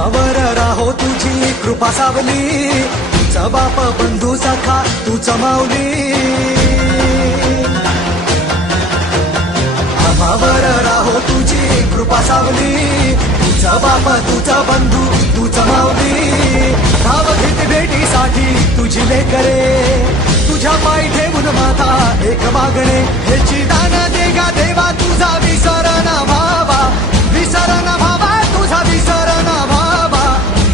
आम्हावर राहो तुझी कृपा सावली, तुझा बाप बंधू सखा तूच माऊली. आम्हावर राहो तुझी कृपा सावली, तुझा बाप तुझा बंधू तूच माऊली. धाव घेत भेटीसाठी तुझी लेकरे, तुझ्या पाय ठेवून माथा एक मागणे. ह्याची दान दे गा देवा तुझा विसर ना भावा, विसर ना भावा तुझा विसर ना भावा.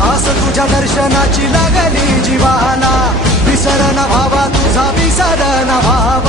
आस तुझ्या दर्शनाची लागली जीवाला, विसर ना भावा तुझा विसर ना भावा.